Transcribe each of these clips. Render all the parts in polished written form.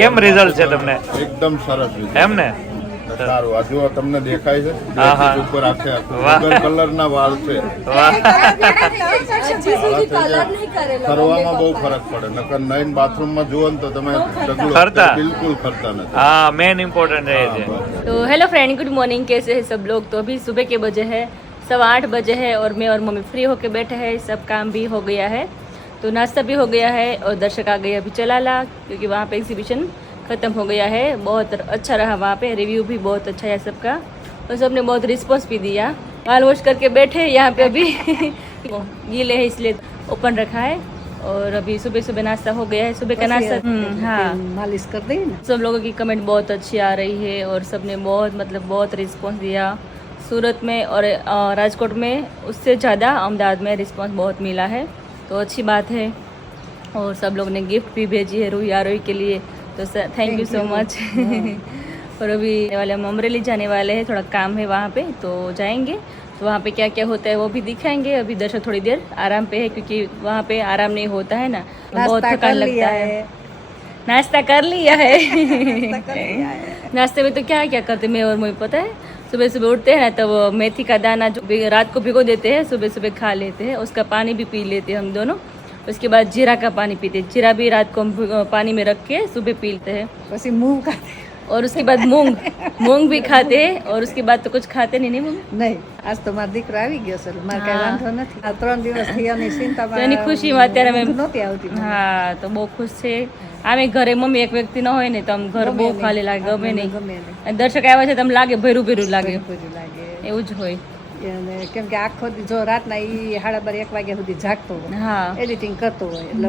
કેમ રિઝલ્ટ છે તમને? એકદમ સરસ એમ ને? સારું. આ જુઓ તમને દેખાય છે હા, હા. ઉપર આખે વાહ. વગર કલરના વાળ છે. વાહ. કરવામાં બહુ ફરક પડે. નકર નઈન બાથરૂમમાં જુઓ ને તો તમે ડગલું ખરતા? બિલકુલ ખરતા નથી. हाँ मेन इम्पोर्टेंट है ये। तो हेलो फ्रेंड, गुड मॉर्निंग। कैसे हैं सब लोग? तो अभी सुबह के बजे है 8:15 बजे है और मैं और मम्मी फ्री होके बैठे हैं। सब काम भी हो गया है, तो नाश्ता भी हो गया है और दर्शक आ गए अभी चलाला, क्योंकि वहाँ पे एग्जीबिशन ख़त्म हो गया है। बहुत अच्छा रहा वहाँ पे, रिव्यू भी बहुत अच्छा है सबका और सबने बहुत रिस्पॉन्स भी दिया। बाल वॉश करके बैठे यहाँ पे अभी गीले है इसलिए ओपन रखा है। और अभी सुबह सुबह नाश्ता हो गया है। सुबह का नाश्ता हाँ मालिश कर दें ना। सब लोगों की कमेंट बहुत अच्छी आ रही है और सबने बहुत रिस्पॉन्स दिया। सूरत में और राजकोट में उससे ज़्यादा अहमदाबाद में रिस्पॉन्स बहुत मिला है, तो अच्छी बात है। और सब लोग ने गिफ्ट भी भेजी है रूही आरोही के लिए, तो थैंक यू सो मच। और अभी वाले हम अमरेली जाने वाले हैं, थोड़ा काम है वहाँ पे, तो जाएंगे। तो वहाँ पे क्या क्या होता है वो भी दिखाएंगे। अभी दर्शक थोड़ी देर आराम पे है, क्योंकि वहाँ पे आराम नहीं होता है ना, बहुत थकान लगता है। नाश्ता कर लिया है। नाश्ते में तो क्या क्या करते मैं और मुझे पता है, सुबह सुबह उठते हैं ना, तो वो मेथी का दाना जो रात को भिगो देते हैं, सुबह सुबह खा लेते हैं। उसका पानी भी पी लेते हैं हम दोनों। उसके बाद जीरा का पानी पीते हैं। जीरा भी रात को हम पानी में रख के सुबह पीते हैं। પછી મૂંગ ખાતે और उसके बाद मूंग भी खाते हैं। और उसके बाद तो कुछ खाते नहीं मम्मी? નહીં. આજ તો મારો દીકરો આવી ગયો છે, મારે કઈ વાંધો નથી. આ 3 દિવસ થઈ અને ચિંતામાં તો એની ખુશીમાં અત્યારે અમે નહોતી આવતી મને. હા, તો બહુ ખુશ છે. આમે ઘરે મમ્મી એક વ્યક્તિ ન હોય ને તો આમ ઘર બહુ ખાલી લાગે, ગમે નહીં. ગમે નહીં. અને દર્શક આવ્યા છે તો આમ લાગે ભેરું ભેરું લાગે, બધું લાગે. એવું જ હોય. અને કેમ કે આખો દી જો રાતના ઈ 12:30 1 વાગ્યા સુધી જાગતો હોય, હા, એડિટિંગ કરતો હોય, એટલે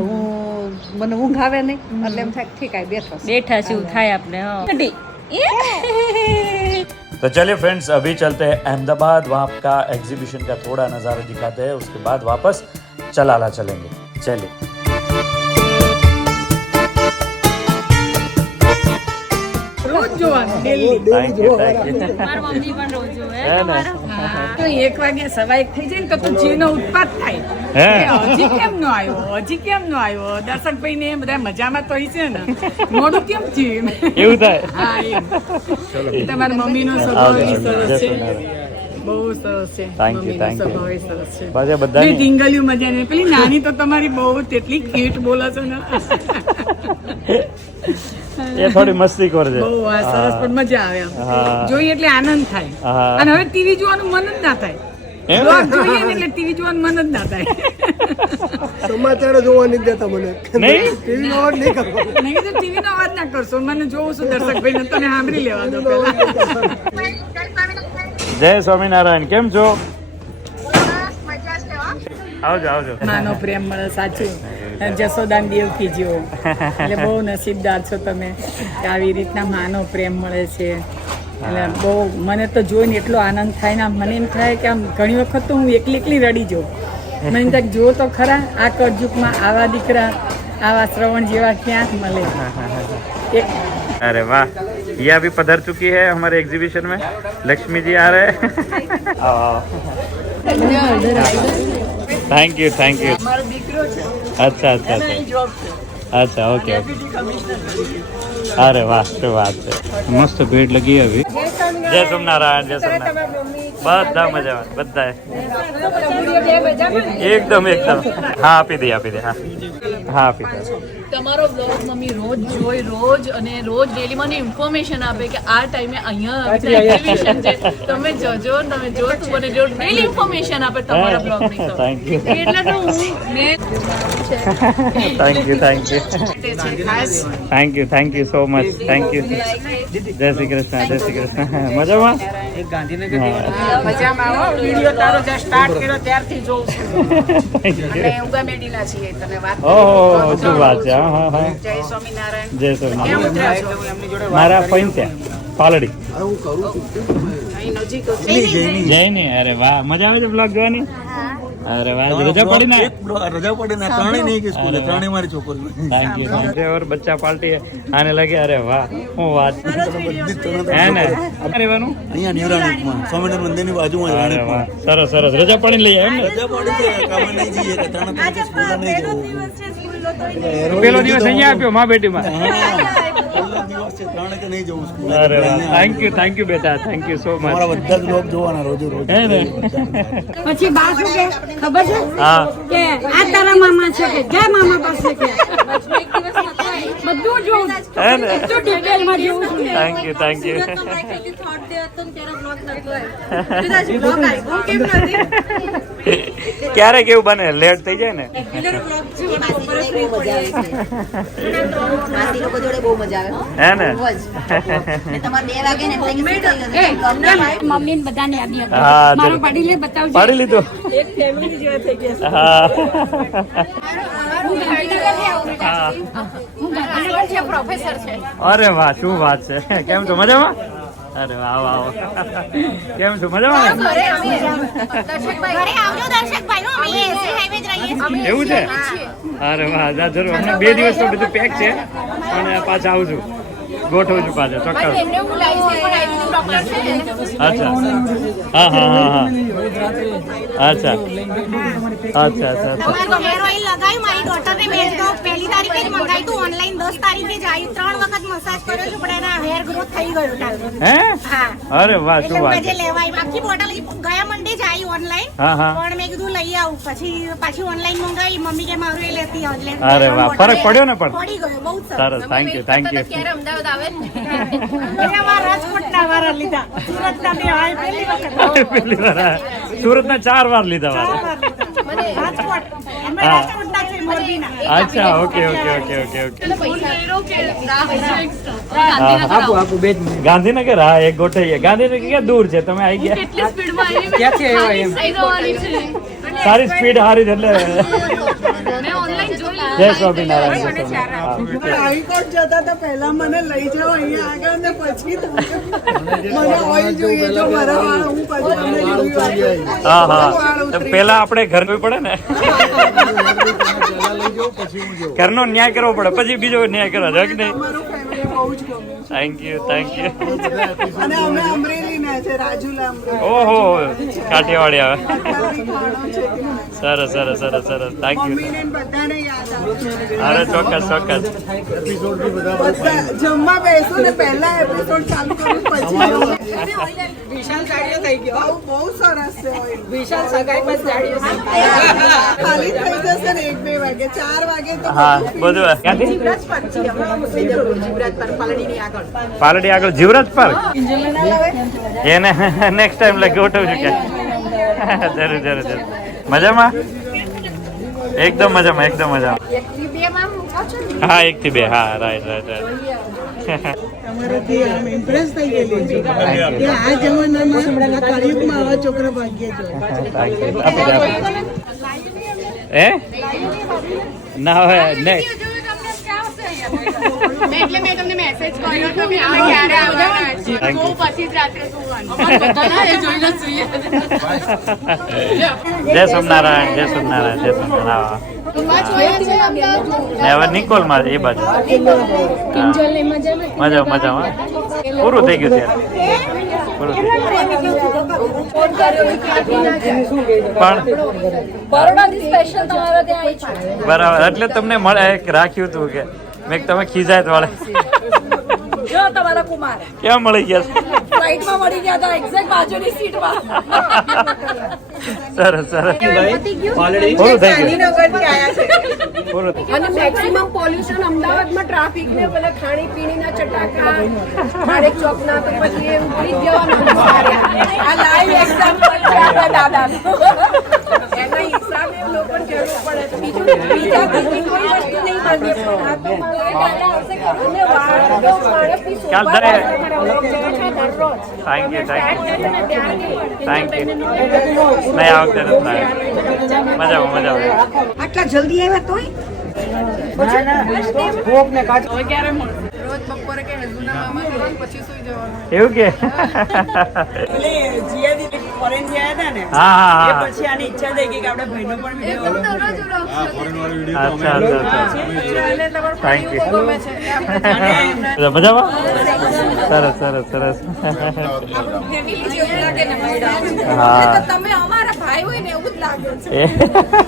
મને ઊંઘ આવે નહીં, એટલે એમ થાય ઠીક આ બેઠો છે. બેઠા છે એવું થાય આપણે. હા. तो चलिए फ्रेंड्स, अभी चलते हैं अहमदाबाद, वहाँ का एग्जीबिशन का थोड़ा नज़ारा दिखाते हैं, उसके बाद वापस चलाला चलेंगे। चलिए। રોજ જોવાનું daily. Thank you thank you. મારા મમ્મી પણ રોજ જોવે है ना? તો 1 વાગે 1:15 થઈ જાય ને તો જીવનો ઉત્પાદ થાય. હે? હજી કેમ નો આવ્યો દર્શકભાઈ ને બધા મજામાં તો છે ને, મોડું કેમ થયું? એવું થાય? હા, એમ. તમારા મમ્મીનો સ્વભાવ બી સરસ છે, બહુ સરસ છે. Thank you, મમ્મીનો thank you. સ્વભાવ ય સરસ છે. પાછા બે બધાની ટીંગલીઓ મજા નહીં. પેલી નાની તો તમારી બહુ તેટલી ક્યુટ બોલે છે ને, એ થોડી મસ્તી કરે છે. બહુ આ સરસ, પણ મજા આવે આમ. હા. જોઈએ એટલે આનંદ થાય. હા. અને હવે ટીવી જોવાનું મન જ ના થાય. એમ? બ્લોગ જોઈએ ને એટલે ટીવી જોવાનું મન જ ના થાય. સમાચાર જોવા નહીં દેતા મને. નહીં? ટીવી નો અવાજ નહીં કરવો. નહીં તો ટીવી નો અવાજ ના કરશો. મને જોઉં છું દર્શકભાઈ ને, તને સાંભળી લેવા દો પેલા. જય સ્વામિનારાયણ, કેમ છો? આવજો આવજો. માનો પ્રેમ મળે સાચું. જસોદાન દેવકી જેવો. એટલે બહુ નસીબદાર છો તમે કે આવી રીતના માનો પ્રેમ મળે છે. એટલે બહુ મને તો જોઈને એટલો આનંદ થાય ને, મને એમ થાય કે આમ ઘણી વખત તો હું એકલી રડી જાઉં. મને એમ થાય જો તો ખરા આ કળયુગમાં આવા દીકરા, આવા શ્રવણ જેવા ક્યાંક મળે. એક अरे वाह, ये अभी पधर चुकी है हमारे एग्जीबिशन में। लक्ष्मी जी आ रहे हैं। Thank you thank you. મારો દીકરો છે, अच्छा अच्छा अच्छा જોબ છે, अच्छा ओके। ડેપ્યુટી કમિશનર છે. अरे वाह, શું વાત છે, મસ્ત ભીડ લગી અભી। જય સોમનારાયણ, જય સોમનારાયણ। બધા મજામાં, બધા એકદમ એકદમ। હા આપી દે હા હા આપી દે। તમારો બ્લોગ મમ્મી રોજ જોઈ અને રોજ ડેલી મને ઇન્ફોર્મેશન આપે કે આ ટાઈમે અહીંયા એક્ઝિબિશન છે, તમે જજો, તમે જો મને જો ડેલી ઇન્ફોર્મેશન આપે તમારા બ્લોગની તો થેન્ક યુ એટલે તો હું મેં થેન્ક યુ થેન્ક યુ ખાસ thank you so much, thank you. જય શ્રી કૃષ્ણ, જય શ્રી કૃષ્ણ। મજામાં? મજામાં આવો. વિડીયો તારો જે સ્ટાર્ટ કર્યો ત્યારથી જોઉં છું. Thank you. અને ઉગામેડીના છીએ, તને વાત ઓહો, શું વાત છે। હા હા હા, જય સ્વામિનારાયણ. જય ક્યાં સોમનારાયણ। ઉતર્યા છો? મારા ફઈન ત્યાં પાલડી અહીં નજીક જ. જય ને। અરે વાહ, મજા આવે છે બ્લોગ જોવાની? અરે વાહ, રજા પડી ना? રજા પડે ને ત્રણે નહીં કે સ્કૂલે, ત્રણે મારી છોકરીઓ। थैंक यू और बच्चा पार्टी है आने लगे। अरे वाह, હું વાત હે ને? રહેવાનું અહીંયા નિવરાણીમાં સ્વામિનારાયણ મંદિરની બાજુમાં અરે વાહ, સરસ સરસ। રજા પડી લઈ એમ ને? રજા પડી છે, કામે નહીં જઈએ કે ત્રણ સ્કૂલે નહીં જવું। પેલો દિવસ અહીંયા આપ્યો માં બેટીમાં। નહીં જવું સ્કૂલે. અરે થેન્ક યુ બેટા, થેન્ક યુ સો અમારા મચ. બધા જ લોક જોવાના રોજે રોજ. હે ને? પછી બા શું કે ખબર છે હા કે આ તારા મામા છે કે જા મામા પાસે કે બધું જોઉં હે ને? બધું ડિટેલમાં જોઉં છું થેન્ક યુ. ક્યારેક એવું બને લેટ થઈ જાય ને. હે ને? મમ્મી ને બધાને યાદી હતી હા, મારો ચલો. પાડી લે બતાવજો પાડી લીધો. એક ફેમિલી જેવા થઈ ગયા હા હું ગાંધીનગર છે પ્રોફેસર છે અરે વાહ, શું વાત છે. કેમ છો, મજામાં? અરે વાહ વાહ વાહ. કેમ છો, મજામાં? ઘરે આવજો દર્શકભાઈ નો અમે એસી હાઈવે જ રહીએ છીએ એવું છે? અરે વાહ, જા જરૂર. હમણાં 2 દિવસ તો બધું પેક છે, પણ પાછા આવું છું, ગોઠવું છું પાછા, ચોક્કસ. એમને હું લાવી છે પણ આઈવી ડોક્ટર છે અચ્છા, હા હા હા હા, અચ્છા અચ્છા અચ્છા. તમારો હેર ઓઇલ લગાવ્યું મારી ડોટરને મેં તો પહેલી તારીખે જ મંગાવ્યું હતું ઓનલાઈન 10 તારીખે જ આવ્યું 3 વખત મસાજ કર્યો છે પણ એના હેર ગ્રોથ થઈ ગયો છે હે? હા અરે વાહ, એટલે શું વાત મેં જે છે. લેવા આવી આખી બોટલ ગયા મંડે જ આવી ઓનલાઈન હા હા. પણ મેં કીધું લઈ આવું પછી પાછી ઓનલાઈન મંગાવી મમ્મી કે મારું એ લેતી આવ એટલે અરે વાહ, ફરક પડ્યો ને પણ? પડી ગયો બહુ સરસ સરસ, થેન્ક યુ થેન્ક યુ. ક્યારે અમદાવાદ આવે મેં મારા રાજકોટના વાળા લીધા સુરતના બે આ પહેલી વખત પેલી વાર સુરતના 4 વાર લીધા વાર. રાજકોટ અમે હા. રાજકોટના છે મોરબીના અચ્છા, okay okay okay okay okay. Gandhinagar, હા, એક ગોઠવીએ. ગાંધીનગર ક્યાં દૂર છે, તમે આવી ગયા? કેટલી સ્પીડમાં આવી સારી સ્પીડ હારી છે એટલે. મેં ઓનલાઈન જોઈ જય સ્વામિનારાયણ. જય સ્વામિનારાયણ. હાઈકોર્ટ જતા તો પહેલા મને લઈ જાઓ અહીંયા આગળ ને પછી મને ઓઇલ જોઈએ જો મારા વાળ હું પછી તમને જોયું હા હા, તો પેલા આપણે ઘર જોવું પડે ને, ઘરનો ન્યાય કરવો પડે, પછી બીજો ન્યાય કરવા જાય કે નહીં? મારું ફેમિલી બહુ જ ગમ્યું થેન્ક યુ થેન્ક યુ. અને અમે અમરેલીના છે રાજુલા અમરેલી ઓહો, કાઠિયાવાડી આવે. ખાણો છે સરસ સરસ સરસ સરસ, થેન્ક યુ. મમ્મીને ને બધાને યાદ આવે અરે ચોક્કસ ચોક્કસ. બધા જમવા બેસો ને પહેલા એપિસોડ ચાલુ કરું પછી વિશાલ જાડિયો થઈ ગયો બહુ સરસ છે વિશાલ સગાઈ પર જાડિયો ખાલી થઈ જશે ને 1-2 વાગે 4 વાગે તો હા, બધું ક્યાંથી? પાલડી આગળ જીવરાજ પાર્ક. એને નેક્સ્ટ ટાઈમ લઈ ગોઠવું છું કે. જરૂર જરૂર જરૂર. મજામાં? એકદમ મજામાં, એકદમ મજામાં. હા, 1 થી 2, હા, રાઈટ રાઈટ રાઈટ. તમારાથી આમ ઇમ્પ્રેસ થઈ ગયેલી છે કે આ જમાનામાં આ કળિયુગમાં આવા છોકરા ભાગ્ય છે એ ના હોય નહીં. એટલે મેં તમને મેસેજ કર્યો તો કે આ ક્યારે આવવાના છે Thank you. તો પછી જ રાત્રે સુવાનું બધાના એ જોઈને સુઈએ જય સ્વામિનારાયણ, જય સ્વામિનારાયણ, જય સ્વામિનારાયણ. બસ જોયા છે અમદાવાદ ને હવે નિકોલમાં એ બાજુ. મજા મજામાં. પૂરું થઈ ગયું ત્યારે. પૂરું થઈ ગયું. પણ બરાબર, એટલે તમને મળે રાખ્યું હતું કે મેં તમે ખીજાય તો વાળે જો તમારા કુમાર ક્યાં મળી ગયા? ફ્લાઇટમાં મળી ગયા હતા એક્ઝેક્ટ બાજુની સીટમાં. સરસ સરસ. પૂરું થઈ ગયું. પૂરું થઈ અને મેક્સિમમ પોલ્યુશન અમદાવાદમાં ટ્રાફિક ને પેલા ખાણી પીણીના ચટાકા માણેક ચોકના તો પછી એ ઉતરી જ જવાનું આ લાઈવ એક્ઝામ્પલ છે આપણા દાદાનું. એના હિસાબે એમ લોકોને કહેવું પડે તો બીજું બીજા કોઈ વસ્તુ નહીં બને પણ આ તો મારે દાદા આવશે કે અને વાળો માણસની ચાલ શોભા દરે. તમારા લોકો છે દરરોજ thank you thank you thank you. નહીં, નહીં આ વખતે નથી થાય. મજામાં મજામાં. આટલા જલ્દી આવ્યા તોય રોજ બપોરે કે હેઝુનામાં કરવાનું પછી સુઈ જવાનું એવું કે? એટલે જીયાદી ફોરેન ગયા હતા ને હા હા એ હા. પછી આની ઈચ્છા થઈ ગઈ કે આપણે ભાઈનો પણ વિડીયો અચ્છા અચ્છા અચ્છા. Thank you. મજામાં? સરસ સરસ સરસ. હા તમે અમારા ભાઈ હોય ને એવું જ લાગે છે એ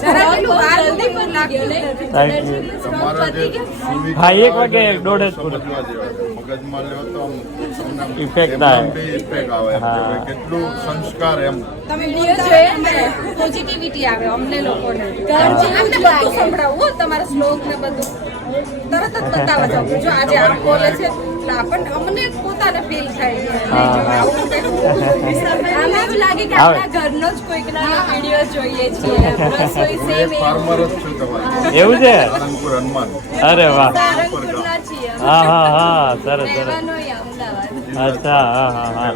જરા પેલું વાર જલ્દી પણ લાગ્યું નથી. થેન્ક યુ તમારા જે સુવિચારો હા, 1 વાગે આવે ને, દોઢ જ સમજવા જેવા છે. મગજમાં લ્યો તો આમ તમને Effect એમાં થાય. બી effect આવે એમ કે હા. ભાઈ કેટલું સંસ્કાર એમ તમે વિડીયો જોઈએ ને પોઝિટિવિટી આવે અમને લોકોને ઘર જેવું જ બધું સંભળાવું હો, તમારા શ્લોક ને બધું તરત જ બતાવવા જાવ જો આજે આમ બોલે છે એટલે આપણને અમને પોતાને ફીલ થાય છે હા. આવું કંઈક આમાં એવું લાગે કે આવે. આપણા ઘરનો જ કોઈકના વિડીયો જોઈએ છીએ રસોઈ હું સેમ એક ફાર્મર જ છું તમારી એવું છે? સારંગપુર હનુમાન અરે વાહ, સારંગપુરના છીએ હા હા હા, સરસ સરસ. રહેવાનો અમદાવાદ અચ્છા, હા હા હા.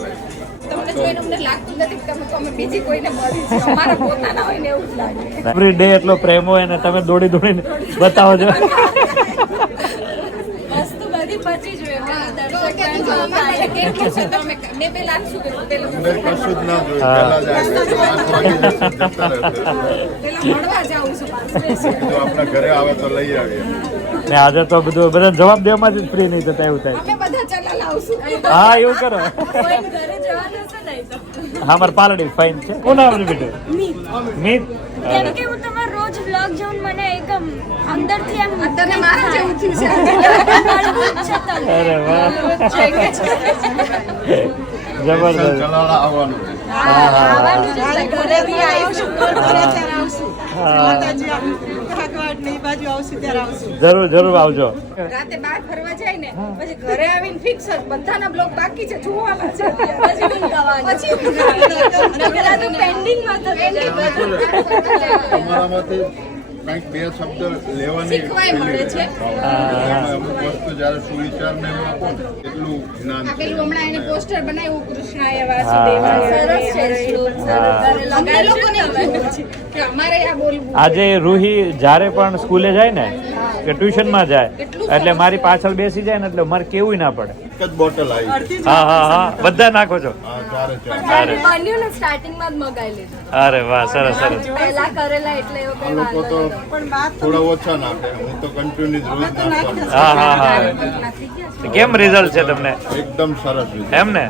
તમને જોઈને અમને લાગતું નથી કે તમે બીજી કોઈને મળી છે અમારા પોતાના હોય ને એવું જ લાગે એવરી ડે એટલો પ્રેમ હોય ને તમે દોડી દોડીને બતાવો છો. વસ્તુ બધી પચી જોઈએ દર્શક કેટલું છે તમે બે પેલા શું કર્યું પેલું અંદર કશું જ ના જોયું હા. પહેલા જ આવ્યા 8 વાગે જશે, જતા રહેશે. પેલા મળવા જાઉં છું પાછળ જો આપણા ઘરે આવે તો લઈ આવીએ ને આજે તો બધું બધા જવાબ દેવામાંથી જ ફ્રી નહીં થતા એવું થાય. અમે બધા ચલા લાવશું હા, એવું કરો. કોઈ ઘરે જવાનું છે નહીં તો હા, મારે પાલડી ફાઇન છે. કોણ નામ છે બેટું? મીત. કેમ કે હું તમારો રોજ વ્લોગ જોઉં મને એકમ અંદરથી એમ તને મારા જેવું થયું છે મળવું જ છે તમને. અરે વાહ, સ્પેશિયલ જબરદસ્ત. ચલાળા આવવાનું છે. આવવાનું જ છે ઘરે બી આવીશું જરૂર જરૂર આવજો. રાતે બહાર ફરવા જાય ને પછી ઘરે આવીને ફિક્સ જ બધાના બ્લોગ બાકી છે જોવાના છે પછી પેલા તો પેન્ડિંગમાં તો તમારામાંથી કંઈક બે શબ્દ લેવાની શીખવાય મળે છે. એમાં અમુક વસ્તુ જ્યારે સુવિચાર ને એમ આપો ને, એટલું જ્ઞાન આ પેલું હમણાં એને પોસ્ટર બનાવ્યું કૃષ્ણાય હા. વાસુદેવાય સરસ છે શ્લોક, સરસ. અમને લોકોને એવું થયું છે કે અમારે આ બોલવું આજે રૂહી જ્યારે પણ સ્કૂલે જાય ને કે ટ્યુશનમાં જાય એટલે મારી પાછળ બેસી જાય ને એટલે મારે કેવું ના પડે. એક જ બોટલ આવી હા હા હા, બધા નાખો છો. હા ચારે ચાર અરે બન્યું ને સ્ટાર્ટિંગમાં જ મગાઈ લીધું અરે વાહ, સરસ સરસ. પહેલા કરેલા એટલે એવું આ લોકો તો થોડા ઓછા નાખે, હું તો કન્ટિન્યુ રોજ નાખવાનું. હા હા હા. કેમ રિઝલ્ટ છે તમને? એકદમ સરસ રીતે. એમ ને?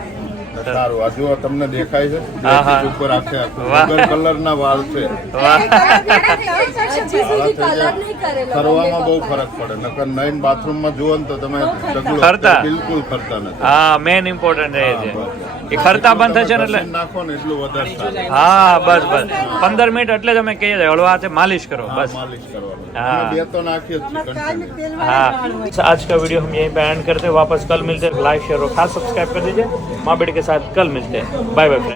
સારું, આ જુઓ તમને દેખાય છે હા, હા. બેથી ઉપર આખે વાહ. વગર કલરના વાળ છે. વાહ. હજી સુધી કલર નહીં કરેલો ફરવામાં બહુ ફરક પડે, નકર નઈન બાથરૂમમાં જુઓ ને તો તમે ઢગલો ખરતા. બિલકુલ ખરતા નથી. હા, મેન ઇમ્પોર્ટન્ટ એ છે એ ખર્ચા બંધ થશે ને એટલે ઘસીને નાખો ને એટલું વધારે સારું. હા બસ બસ 15 મિનિટ એટલે જ અમે કહીએ છીએ હળવા હાથે માલિશ કરો हाँ, બસ. मालिश करवाना। हाँ। हमने બે તો નાખીએ જ છીએ continue। हाँ, आज का वीडियो हम यहीं पे एंड करते हैं, वापस कल मिलते हैं। लाइक शेयर और खास सब्सक्राइब कर दीजिए। माँ बेटे के साथ कल मिलते हैं। Bye bye.